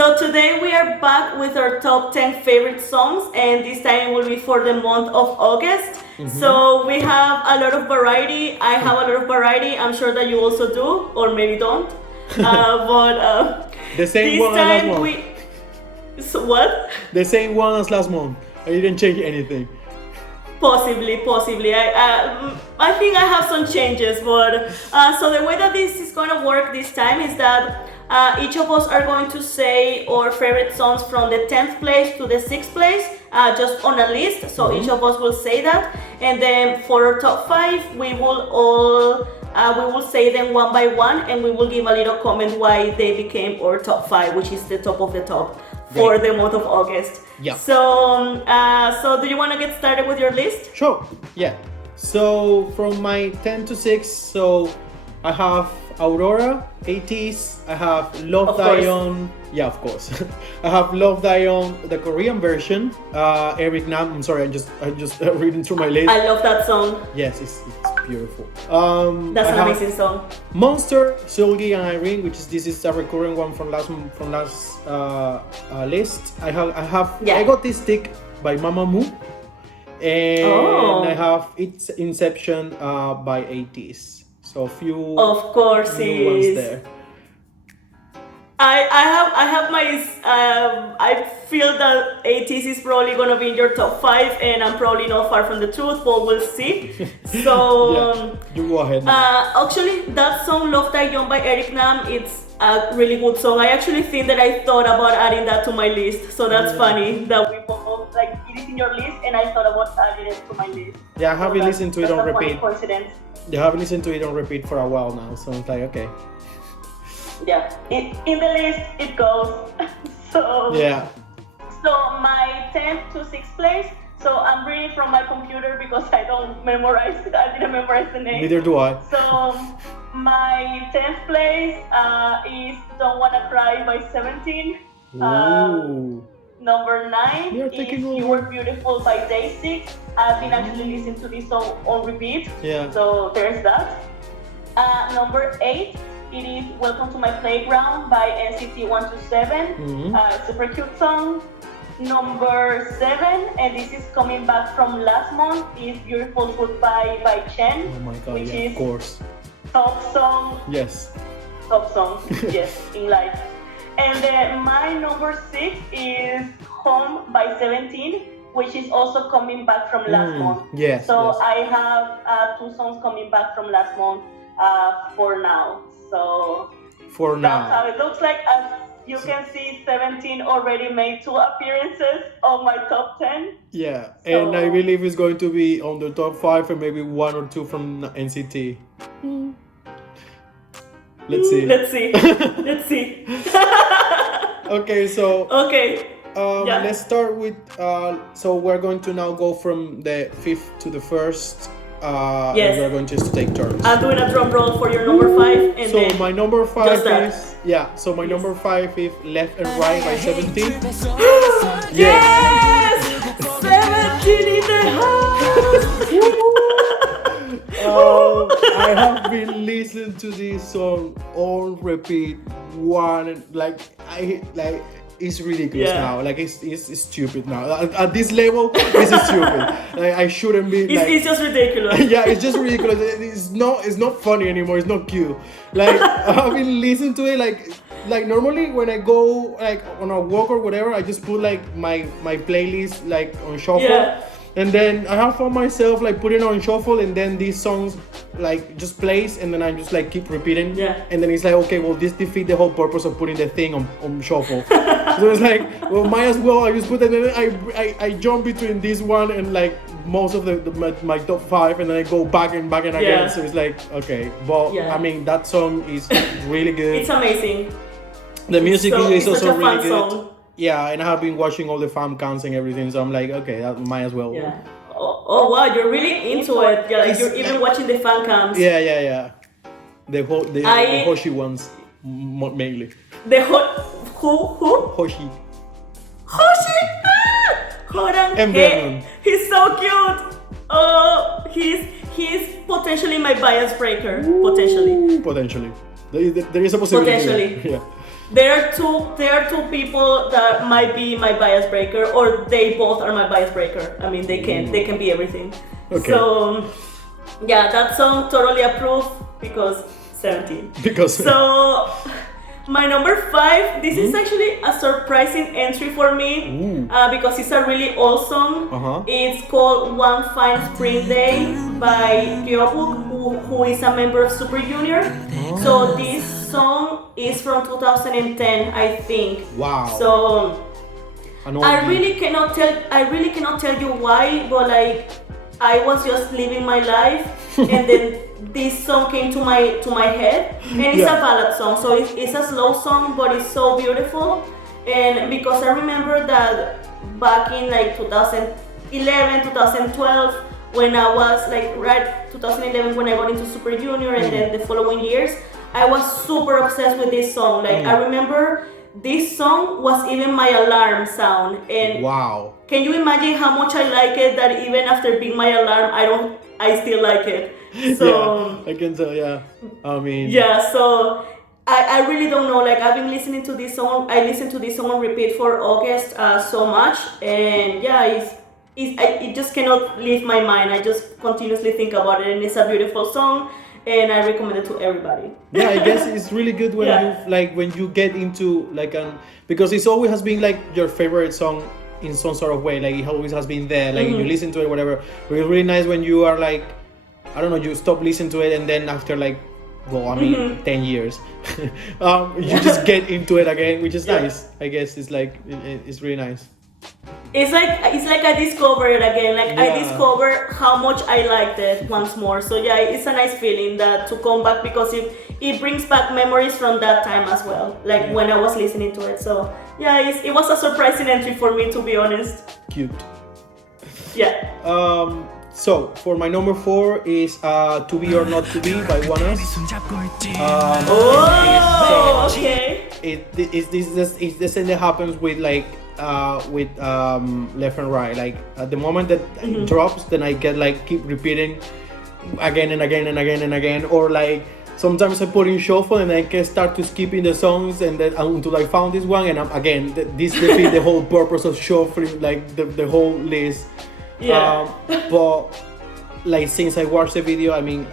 So today we are back with our top 10 favorite songs, and this time will be for the month of August. So we have a lot of variety. I have a lot of variety. I'm sure that you also do, or maybe don't. But the same this one as last time month. So what? The same one as last month. I didn't change anything. Possibly. I think I have some changes, but so the way that this is going to work this time is that each of us are going to say our favorite songs from the 10th place to the 6th place, just on a list. So each of us will say that, and then for our top 5, we will say them one by one, and we will give a little comment why they became our top 5, which is the top of the top for the month of August. Yeah. So, so do you want to get started with your list? Sure. Yeah. So from my 10 to 6, so I have Aurora, Ateez, I have Love Dion. Yeah, of course. I have Love Dion, the Korean version. Eric Nam. I'm sorry, I'm just reading through my list. I love that song. Yes, it's beautiful. That's an amazing song. Monster, SEULGI, and IRENE, this is a recurring one from last list. I have EGOTISTIC by MAMAMOO, and I have It's INCEPTION by Ateez. So a few new ones there. I have my I feel that Ateez is probably gonna be in your top 5, and I'm probably not far from the truth, but we'll see. So you go ahead. Actually, that song Love Dion by Eric Nam, it's a really good song. I actually think that I thought about adding that to my list. So that's funny that we both like it is in your list, and I thought about adding it to my list. Yeah, I haven't listened to it on repeat. Coincidence. Yeah, I haven't listened to it on repeat for a while now, so it's like okay. Yeah, in the list it goes. So yeah. So my 10th to 6th place. So I'm reading from my computer because I didn't memorize the name. Neither do I. So my 10th place is Don't Wanna Cry by 17. Number 9 is You Were Beautiful by Day 6. I've been actually listening to this song on repeat. Yeah. So there's that. Number 8, it is Welcome to My Playground by NCT 127. Super cute song. Number 7, and this is coming back from last month, is Beautiful Goodbye by CHEN. Oh my god, which is of course. Top song. Yes. Top song, yes, in life. And then my number 6 is Home by 17, which is also coming back from last month. Yes. So I have 2 songs coming back from last month for now. So for now. That's how it looks like. As you can see, 17 already made 2 appearances on my top 10. Yeah, so, and I believe it's going to be on the top 5 and maybe 1 or 2 from NCT. Let's see. Let's see. Okay, so yeah. Let's start with so we're going to now go from the 5th to the 1st. Yes. And we're going just to take turns. I'm doing a drum roll for your number 5, and so then my number 5 is So my number 5 is Left and Right by 17. Yes! 17 in the house! I have been listening to this song on repeat it's ridiculous now. Like it's stupid now. At this level, this is stupid. Like I shouldn't be. It's just ridiculous. Yeah, it's just ridiculous. It's not funny anymore. It's not cute. Like I've been listening to it like normally when I go like on a walk or whatever, I just put like my playlist like on shuffle. Yeah. And then I have found myself like putting on shuffle, and then these songs like just plays, and then I just like keep repeating. Yeah. And then it's like, okay, well this defeats the whole purpose of putting the thing on shuffle. So it's like, well, might as well I just put it, and then I jump between this one and like most of my top 5, and then I go back and again. Yeah. So it's like, okay, but I mean that song is really good. It's amazing. The music is also really good. Song. Yeah, and I have been watching all the fan counts and everything, so I'm like, okay, that might as well. Yeah. Oh wow, you're really into it. Yeah, like you're even watching the fan cams. Yeah. The Hoshi ones mainly. The who? Hoshi. And Vernon. He's so cute. Oh, he's potentially my bias breaker. Potentially. There is a possibility. Potentially. Yeah. There are two people that might be my bias breaker, or they both are my bias breaker. I mean, they can be everything. Okay. So yeah, that song totally approved because 17. Because so my number 5, this is actually a surprising entry for me because it's a really old song. It's called One Fine Spring Day by YERIN, who is a member of Super Junior. So this song is from 2010, I think. Wow. So I really cannot tell you why, but like I was just living my life and then this song came to my head, and it's a ballad song, so it's a slow song, but it's so beautiful. And because I remember that back in like 2011, 2012, when I was like 2011 when I got into Super Junior, and then the following years, I was super obsessed with this song. Like I remember this song was even my alarm sound, and wow. Can you imagine how much I like it that even after being my alarm, I still like it. So yeah, I can tell. Yeah, I mean. Yeah, so I really don't know. Like I've been listening to this song. I listened to this song on repeat for August so much, and yeah, it just cannot leave my mind. I just continuously think about it, and it's a beautiful song, and I recommend it to everybody. Yeah, I guess it's really good when when you get into like because it's always has been like your favorite song in some sort of way. Like it always has been there. Like you listen to it, whatever. But it's really nice when you are like, I don't know, you stop listening to it, and then after like, well, I mean, 10 years, you just get into it again, which is nice. I guess it's like it's really nice. It's like I discover it again. Like I discover how much I liked it once more. So yeah, it's a nice feeling that to come back because it brings back memories from that time as well. Like when I was listening to it. So yeah, it was a surprising entry for me, to be honest. Cute. Yeah. So for my number 4 is To Be or Not to Be by ONEUS. Okay. It's the same that happens with like Left and Right. Like at the moment that it drops, then I get like keep repeating again and again and again and again, or like sometimes I put in shuffle and I can start to skipping the songs, and then until I found this one, and this defeats the whole purpose of shuffling like the whole list. Yeah. But like since I watched the video, I mean,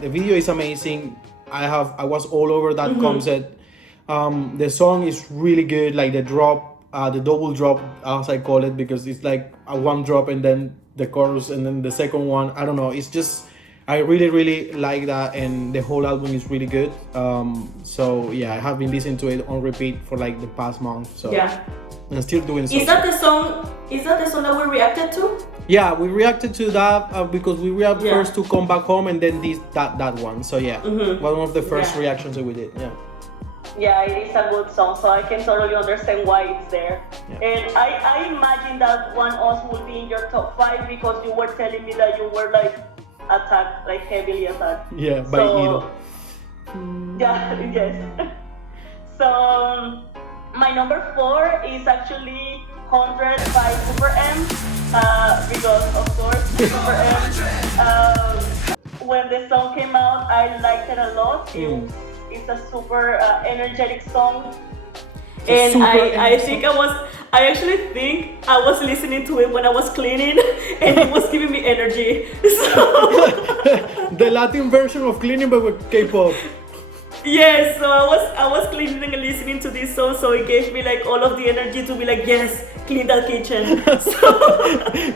the video is amazing. I was all over that concept. The song is really good. Like the drop, the double drop, as I call it, because it's like a one drop and then the chorus and then the second one. I don't know. It's just I really like that, and the whole album is really good. So yeah, I have been listening to it on repeat for like the past month. So yeah, and still doing so. Is that the song that we reacted to? Yeah, we reacted to that because we reacted first to Come Back Home, and then that one. So yeah, one of the first reactions that we did. Yeah. Yeah, it is a good song, so I can totally understand why it's there. Yeah. And I imagine that ONEUS would be in your top 5 because you were telling me that you were like attacked, like heavily attacked. Yeah, by Ido. Yeah, yes. So my number 4 is actually 100 by SuperM, because of course SuperM. When the song came out, I liked it a lot. It's a super energetic song, and I actually think I was listening to it when I was cleaning, and it was giving me energy. So the Latin version of cleaning, but with K-pop. Yes, so I was cleaning and listening to this song, so it gave me like all of the energy to be like, yes, clean that kitchen. So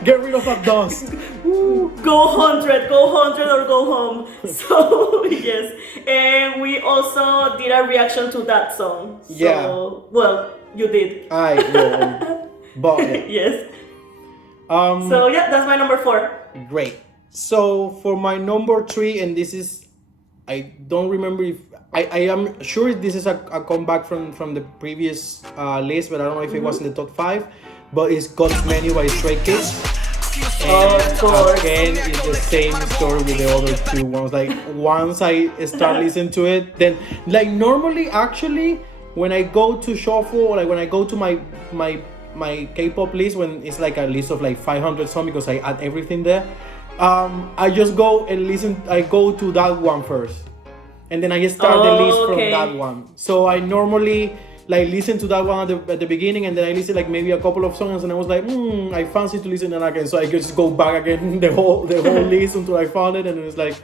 get rid of that dust. Go 100 or go home. So yes, and we also did a reaction to that song. So, yeah. Well, you did. I will. But yes. So yeah, that's my number 4. Great. So for my number 3, and this is, I don't remember if I am sure this is a comeback from the previous list, but I don't know if it was in the top 5. But it's God's Menu by StrayKids. And again, it's the same story with the other 2 ones. Like once I start listening to it, then like normally actually when I go to shuffle, or like when I go to my K-pop list, when it's like a list of like 500 songs because I add everything there, I just go and listen. I go to that one first, and then I start the list from that one. So I normally like listen to that one at the beginning, and then I listened like maybe a couple of songs, and I was like, I fancy to listen to that again. So I could just go back again the whole list until I found it, and it was like,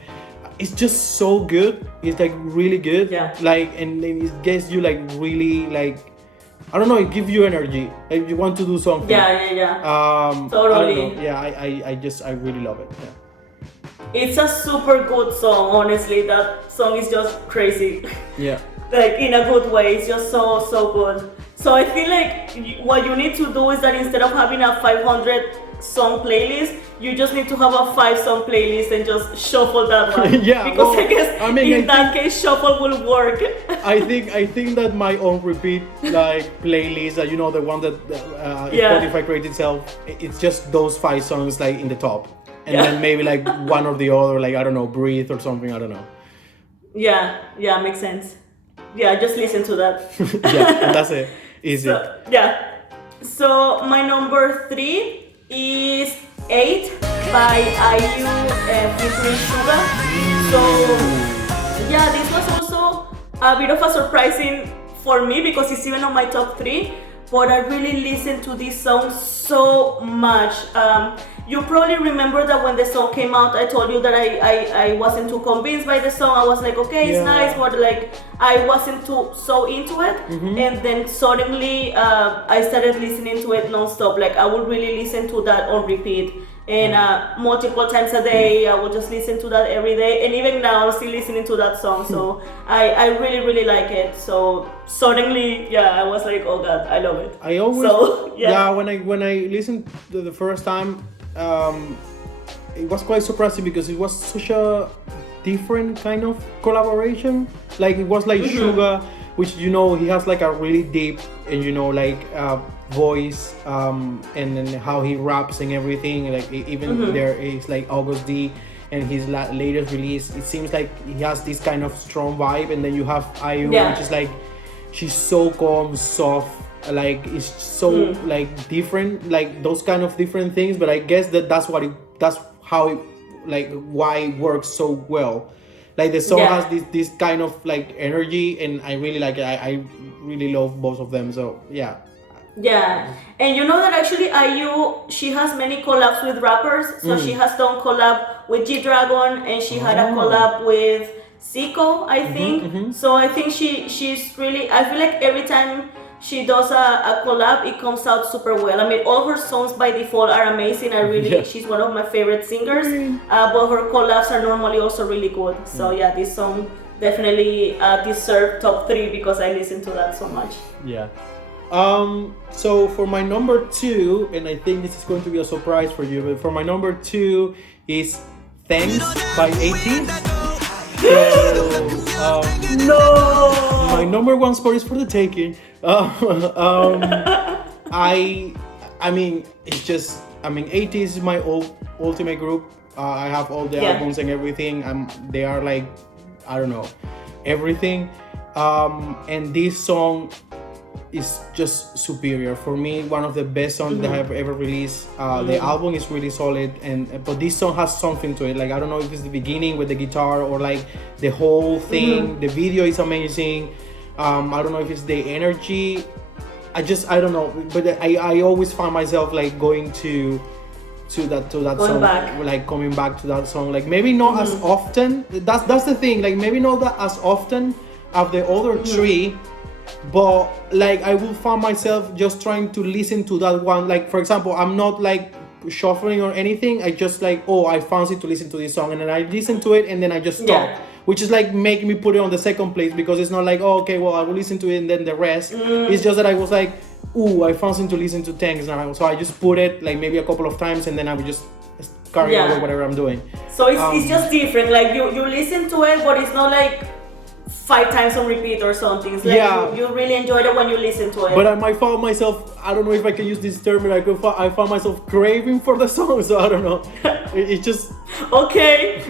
it's just so good. It's like really good. Yeah. Like, and it gets you like really like, I don't know, it gives you energy. Like you want to do something. Yeah. Totally. I don't know. Yeah, I really love it. Yeah. It's a super good song, honestly. That song is just crazy. Yeah. Like in a good way. It's just so good. So I feel like what you need to do is that instead of having a 500 song playlist, you just need to have a 5-song playlist and just shuffle that one. Yeah. Because I guess in that case, shuffle will work. I think that my own repeat like playlist, you know, the one that Spotify created itself, it's just those 5 songs like in the top. And then maybe like one or the other, like I don't know, Breathe or something, I don't know. Yeah, makes sense. Yeah, just listen to that. Yeah, that's it. Easy. So my number 3 is 8 by IU featuring SUGA. So yeah, this was also a bit of a surprising for me because it's even on my top 3. But I really listened to this song so much. You probably remember that when the song came out, I told you that I wasn't too convinced by the song. I was like, okay, it's nice, but like I wasn't so into it. And then suddenly I started listening to it non-stop. Like I would really listen to that on repeat. And multiple times a day, I would just listen to that every day. And even now, I'm still listening to that song. So I really like it. So suddenly, I was like, oh God, I love it. I always, when I listened to the first time, it was quite surprising because it was such a different kind of collaboration. Like it was like SUGA, which, you know, he has like a really deep and, you know, like voice, and then how he raps and everything. Like even there is like August D and his latest release, it seems like he has this kind of strong vibe. And then you have IU, which is like, she's so calm, soft, like it's so like different, like those kind of different things. But I guess that's how it, like why it works so well. Like the song has this kind of like energy, and I really like it. I really love both of them. So yeah, and you know that actually IU, she has many collabs with rappers. So she has done collab with G-Dragon, and she had a collab with Zico, I think. So I think she's really, I feel like every time she does a collab, it comes out super well. I mean, all her songs by default are amazing. She's one of my favorite singers, but her collabs are normally also really good. So yeah, this song definitely deserved top 3 because I listen to that so much. Yeah. So for my number 2, and I think this is going to be a surprise for you, but for my number 2 is THANXX by Ateez. So, my number 1 spot is for the taking. I mean, it's just, I mean, Ateez is my ultimate group. I have all the albums and everything. They are like, I don't know, everything. And this song is just superior for me. One of the best songs that I have ever released. The album is really solid, but this song has something to it. Like I don't know if it's the beginning with the guitar or like the whole thing. The video is amazing. I don't know if it's the energy. I don't know. But I always find myself like going to that song, like coming back to that song. Like maybe not as often. That's the thing. Like maybe not that as often as the other 3. But like I will find myself just trying to listen to that one. Like for example, I'm not like shuffling or anything. I just like, I fancy to listen to this song, and then I listen to it, and then I just stop. Which is like making me put it on the second place, because it's not like, okay, well I will listen to it and then the rest. It's just that I was like, I fancy to listen to THANXX now, so I just put it like maybe a couple of times, and then I would just carry on with whatever I'm doing. So it's just different. Like you listen to it, but it's not like 5 times on repeat or something. It's like you really enjoyed it when you listen to it. But I might find myself, I don't know if I can use this term, but I found myself craving for the song, so I don't know. It's just... Okay,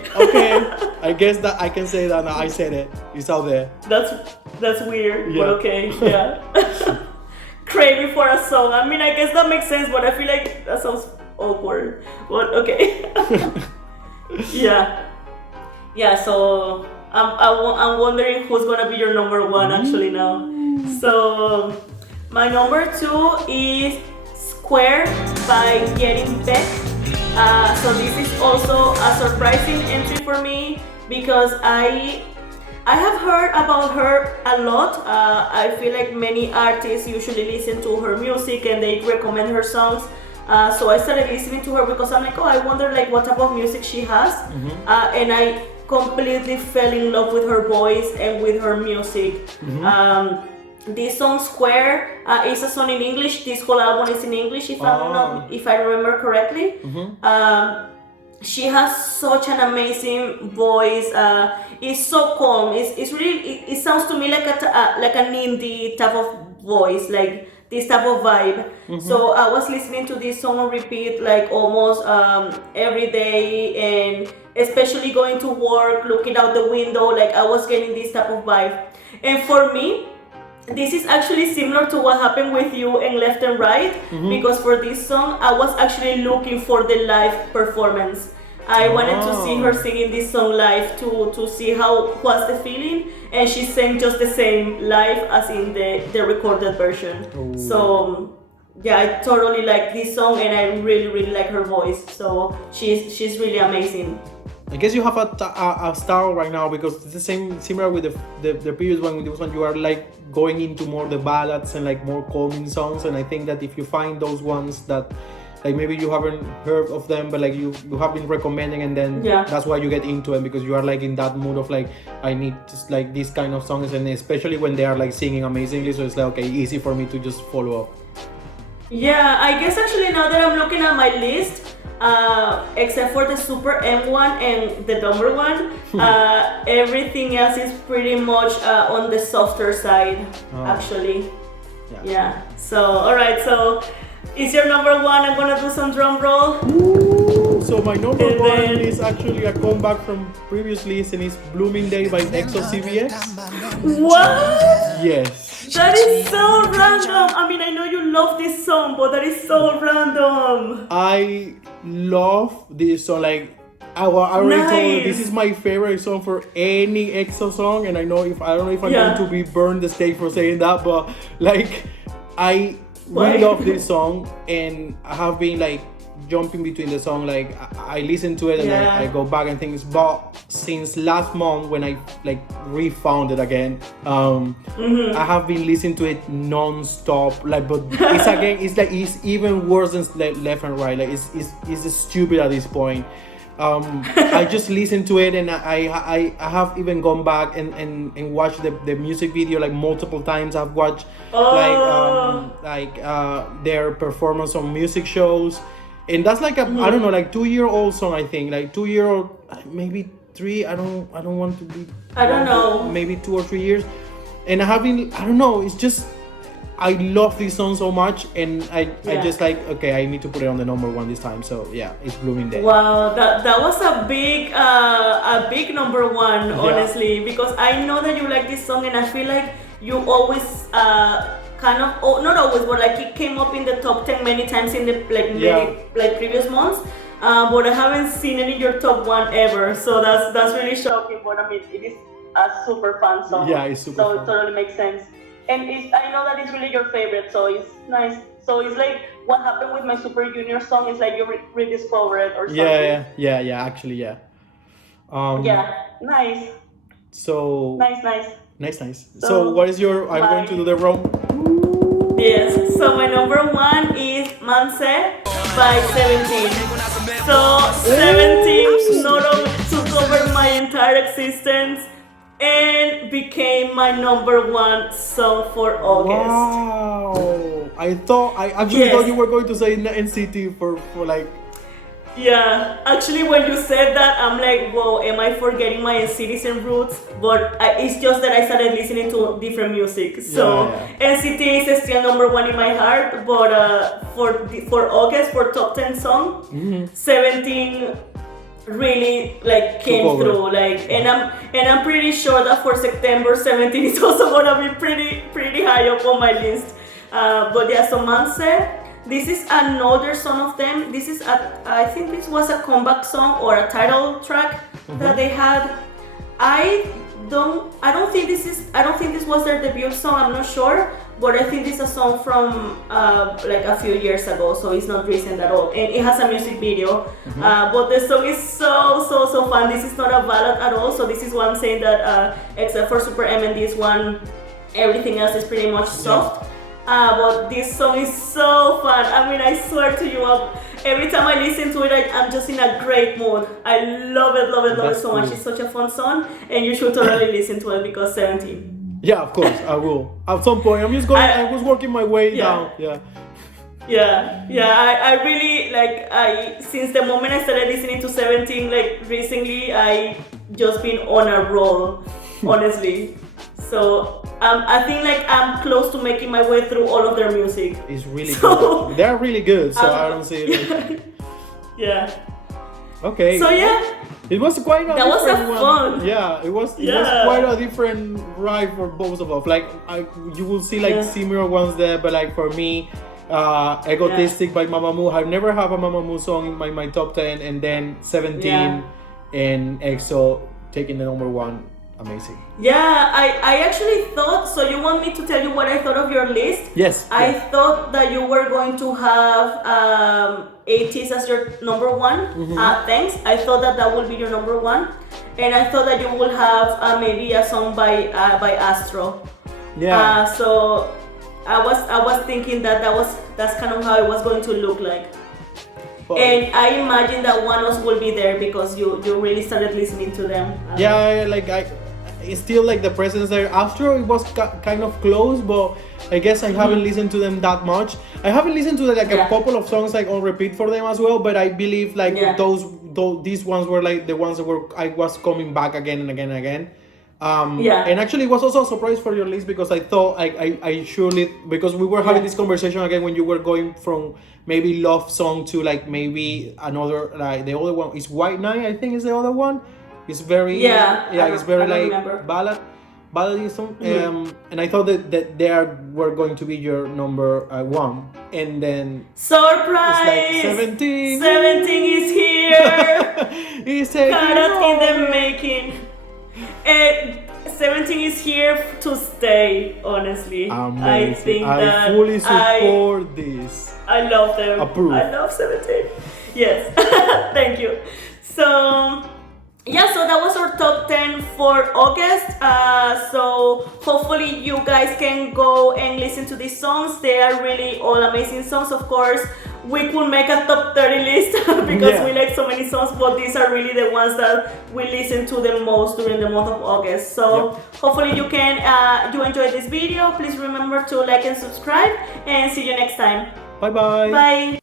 I guess that I can say that now. I said it. It's out there. That's weird, but okay, craving for a song. I mean, I guess that makes sense, but I feel like that sounds awkward. But okay. So I'm wondering who's gonna be your number 1 actually now. So my number 2 is Square by YERIN BAEK. So this is also a surprising entry for me because I have heard about her a lot. I feel like many artists usually listen to her music and they recommend her songs. So I started listening to her because I'm like, oh, I wonder like what type of music she has. And I completely fell in love with her voice and with her music. This song Square is a song in English. This whole album is in English, if I remember correctly. She has such an amazing voice. It's so calm. It's really. It sounds to me like an indie type of voice, like this type of vibe. So I was listening to this song on repeat like almost every day, and especially going to work, looking out the window, like I was getting this type of vibe. And for me, this is actually similar to what happened with you in Left and Right, because for this song, I was actually looking for the live performance. I wanted to see her singing this song live to see how was the feeling, and she sang just the same live as in the recorded version. So yeah, I totally like this song, and I really like her voice. So she's really amazing. I guess you have a style right now because it's the same, similar with the previous one. This one you are like going into more the ballads and like more calming songs, and I think that if you find those ones that like maybe you haven't heard of them, but like you have been recommending, and then that's why you get into it, because you are like in that mood of like I need just like these kind of songs, and especially when they are like singing amazingly, so it's like okay, easy for me to just follow up. Yeah, I guess actually now that I'm looking at my list, except for the SuperM one and the number one, everything else is pretty much on the softer side, actually. Yeah. So, alright, so is your number one? I'm gonna do some drum roll. Ooh, so my number one is actually a comeback from previously, and it's Blooming Day by Exo Cbx. What? Yes. That is so random. I mean, I know you love this song, but that is so random. I love this song. Like I already told you, this is my favorite song for any EXO song, and I don't know if I'm going to be burned the stage for saying that, but like I really love this song, and I have been like jumping between the song. Like I listen to it and I go back and things. But since last month when I like refound it again, I have been listening to it non-stop. Like, but it's even worse than Left and Right. Like it's stupid at this point. I just listened to it, and I have even gone back and watched the music video like multiple times. I've watched their performance on music shows, and that's like I don't know, like 2-year-old song, I think, like 2-year-old, maybe 3. I don't want to be. I don't know. Maybe 2 or 3 years, and I don't know. It's just. I love this song so much, and I just like, okay, I need to put it on the number one this time. So yeah, it's Blooming Day. Wow, that was a big number one, honestly, because I know that you like this song, and I feel like you always kind of, not always, but like it came up in the top 10 many times in the like previous months. But I haven't seen it in your top 1 ever, so that's really shocking. But I mean, it is a super fun song. Yeah, it's super fun. So it totally makes sense. And I know that it's really your favorite, so it's nice. So it's like what happened with my Super Junior song is like you rediscover it or something. Yeah, actually, yeah. Nice. So nice. So what is your? I'm going to do the wrong. Yes. So my number 1 is MANSAE by 17. So 17 not only took over my entire existence and became my number 1 song for August. Wow! I actually thought you were going to say NCT for like. Yeah, actually when you said that, I'm like, whoa, am I forgetting my citizen roots? But it's just that I started listening to different music. So NCT is still number 1 in my heart, but for August, for top 10 song, 17 really like came through, like, and I'm pretty sure that for September 17 is also gonna be pretty high up on my list. But yeah, so MANSAE, this is an older song of them. This is I think this was a comeback song or a title track that they had. I I don't think this was their debut song. I'm not sure, but I think this is a song from like a few years ago, so it's not recent at all. And it has a music video, but the song is so fun. This is not a ballad at all. So this is why I'm saying that except for SuperM and this one, everything else is pretty much soft. But this song is so fun. I mean, I swear to you, every time I listen to it, I'm just in a great mood. I love it so much. It's such a fun song, and you should totally listen to it because 17. Yeah, of course, I will. At some point, I'm just going. I was working my way down. I really like. Since the moment I started listening to 17, like recently, I just been on a roll, honestly. So I think like I'm close to making my way through all of their music. It's really good. They're really good, so I don't see it. Yeah. Okay. So yeah. It was quite a that was a one. fun. Yeah, it was quite a different ride for both of us. Like you will see like similar ones there, but like for me, Egotistic by MAMAMOO. I've never have a MAMAMOO song in my top 10, and then 17 and EXO taking the number 1. Amazing. Yeah, I actually thought, so you want me to tell you what I thought of your list? Yes. I thought that you were going to have Ateez as your number 1. THANXX. I thought that would be your number 1. And I thought that you would have maybe a song by Astro. Yeah. So I was thinking that's kind of how it was going to look like. And I imagine that ONEUS will be there because you really started listening to them. Yeah, like it's still like the presence there. After it was kind of close, but I guess I haven't listened to them that much. I haven't listened to like a couple of songs like on repeat for them as well, but I believe like these ones were like the ones that I was coming back again and again and again. And actually it was also a surprise for your list because I thought I surely, because we were having this conversation again when you were going from maybe love song to like maybe another, like the other one is White Night, I think is the other one. It's very it's very like ballad song. And I thought that they were going to be your number 1, and then surprise! It's like 17 is here. He's taking in the making. 17 is here to stay, honestly. Amazing. I think I fully support this. I love them. Approve. I love 17. Yes. Thank you. So yeah, so that was our top 10 for August. So hopefully you guys can go and listen to these songs. They are really all amazing songs. Of course, we could make a top 30 list because we like so many songs, but these are really the ones that we listen to the most during the month of August. So hopefully you can you enjoyed this video. Please remember to like and subscribe, and see you next time. Bye. Bye.